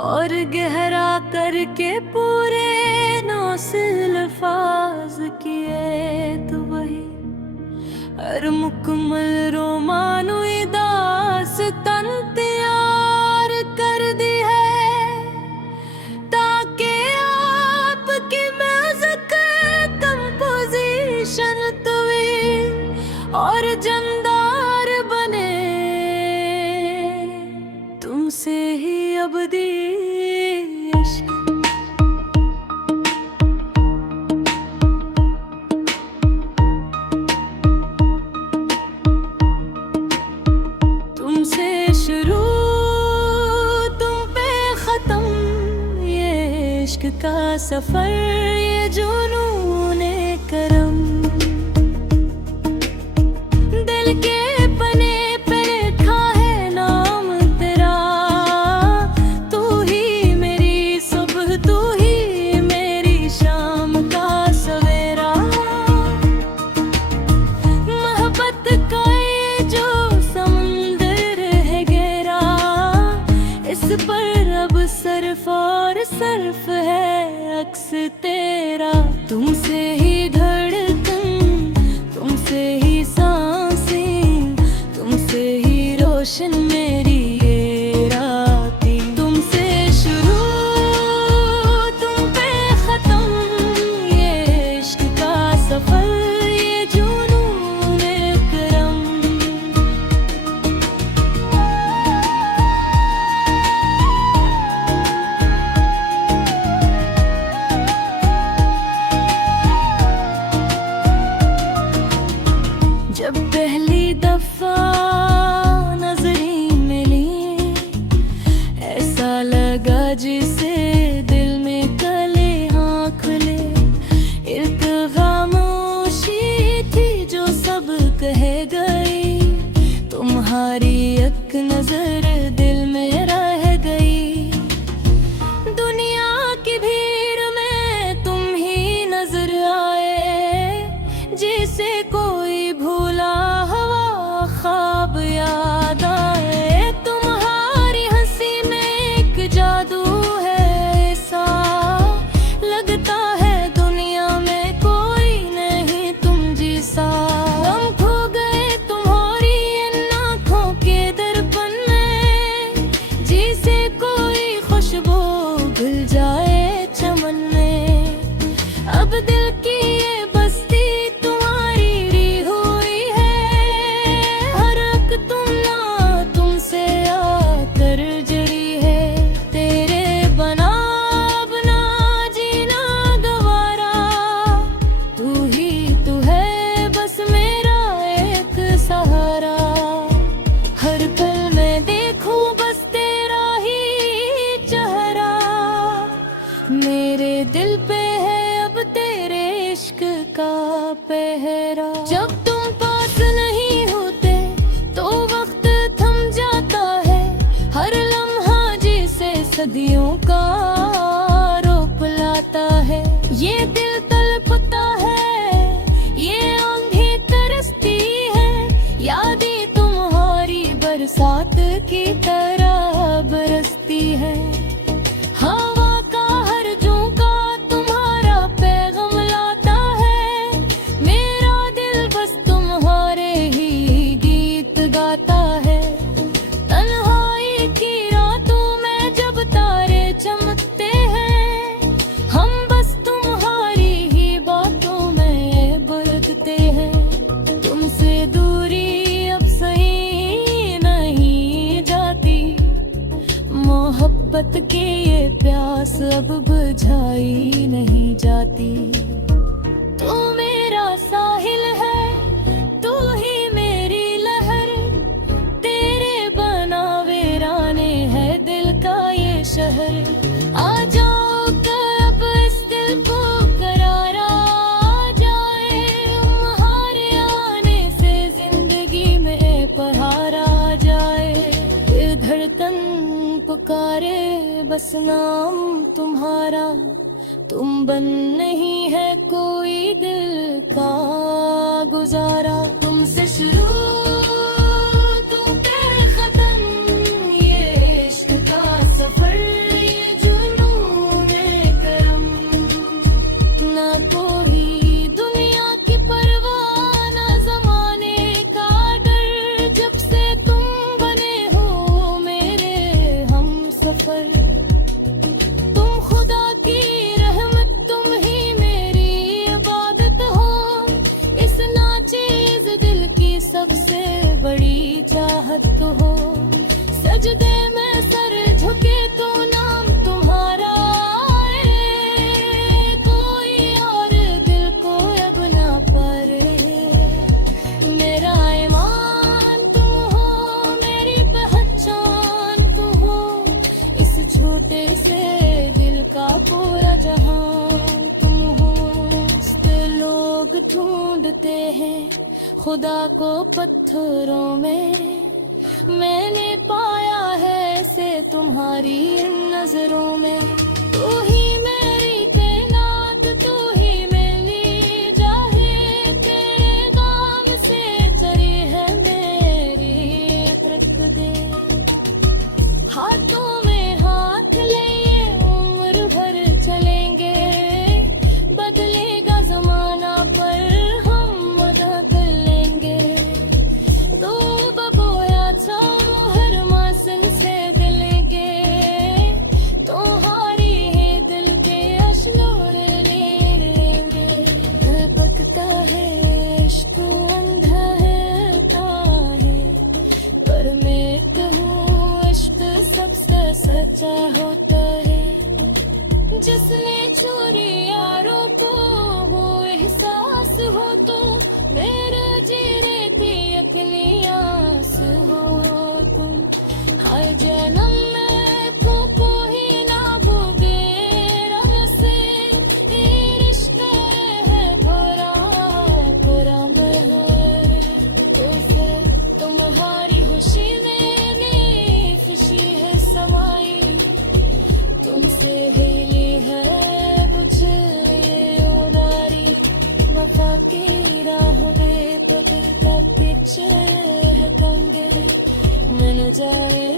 और गहरा करके पूरे 9 से अल्फाज किए तो वही हर मुकम्मल रोमानुई दास्तान तैयार कर दी है, ताकि आपकी म्यूजिक कंपोजिशन तवील और जमदार बने। तुमसे ही अबदी इश्क तुमसे शुरू तुम पे खत्म, ये इश्क का सफर, ये जुनूने करम। दिल के पने पे लिखा है नाम तेरा, तू ही मेरी सुबह, तू ही मेरी शाम का सवेरा। मोहब्बत का ये जो समुंदर है गहरा, इस पर अब सर्फ और सर्फ है अक्स तेरा। तुमसे ही धड़कन, तुमसे ही सांसें, तुमसे ही रोशन मेरी ये रातें। तुमसे शुरू तुम पे खत्म, ये इश्क का सफर, ये जुनूने करम। जब पहली दफा नजरें मिली, ऐसा लगा जिसे दिल में कले हाँ खुले। एक खामोशी थी जो सब कह गई, तुम्हारी एक नजर दिल में रह गई। दुनिया की भीड़ में तुम ही नजर आए, जिसे कोई भूला हुआ ख्वाब याद आए। तुम्हारी हंसी में एक जादू है ऐसा, लगता है दुनिया में कोई नहीं तुम जैसा। हम खो गए तुम्हारी इन आँखों के दर्पण में, जिसे कोई खुशबू भूल जाए चमन में। अब दिल की ये बस्ती तुम्हारी री हुई है, हर एक तुम ना तुमसे आकर जरी है। तेरे बना अब ना जीना गवारा, तू ही तू है बस मेरा एक सहारा। हर पल में देखूं बस तेरा ही चेहरा, मेरे दिल पे है अब तेरे इश्क का पहरा। जब तुम पास नहीं होते तो वक्त थम जाता है, हर लम्हा जिसे सदियों का रोक लाता है। ये दिल तड़पता है, ये आंखें तरसती है, यादें तुम्हारी बरसात की तरह बरसती है। हवा का हर झोंका तुम्हारा पैगाम लाता है, मेरा दिल बस तुम्हारे ही गीत गाता है। तन्हाई की रातों में जब तारे चमकते हैं, हम बस तुम्हारी ही बातों में बुलकते हैं। तुमसे दूरी अब सही नहीं जाती, मोहब्बत की ये प्यास अब बुझाई नहीं जाती। तू मेरा साहिल है, तू ही मेरी लहर, तेरे बना वीराने है दिल का ये शहर। आ जाओ कब इस दिल को करार आ जाए, तुम्हारे आने से जिंदगी में पहाड़ आ जाए। ये धड़कन पुकारे बस नाम तुम्हारा, तुम बन नहीं है कोई दिल का गुजारा। तुमसे शुरू तुम पे खत्म, ये इश्क का सफर। चाहत हो। सजदे में सर झुके तो नाम तुम्हारा आए, कोई और दिल को अब ना पारे। मेरा ईमान तुम हो, मेरी पहचान तुम हो, इस छोटे से दिल का पूरा जहां तुम हो। लोग ढूंढते हैं खुदा को पत्थरों में, मैंने पाया है ऐसे तुम्हारी इन नजरों में। तू ही मेरी कैनात, तू ही मेरी जाहे, तेरे नाम से चली है मेरी रख दे। हाथों में हाथ लिए उम्र भर चलेंगे, बदलेगा जमाना पर हम बदल लेंगे। दो बबोया चारो हर मासन से दिलेंगे, तुम्हारी ही दिल के अशनोर ले लेंगे। धड़कता है इश्क अंधा है ताहे, पर मैं कहूँ इश्क सबसे सच्चा होता है। जिसने चोरी आरोप हो एहसास हो तो मेरे जीने की अखली आस हो तुम। हर जन्म में को ही ना भूगे रंग से, ये रिश्ते है भरा करम है। तो फिर तुम्हारी खुशी में खुशी है समाई, तुमसे हिली है बुझे उनारी। वफा की राहों में पग का पीछे है कंगे, मैं न जाए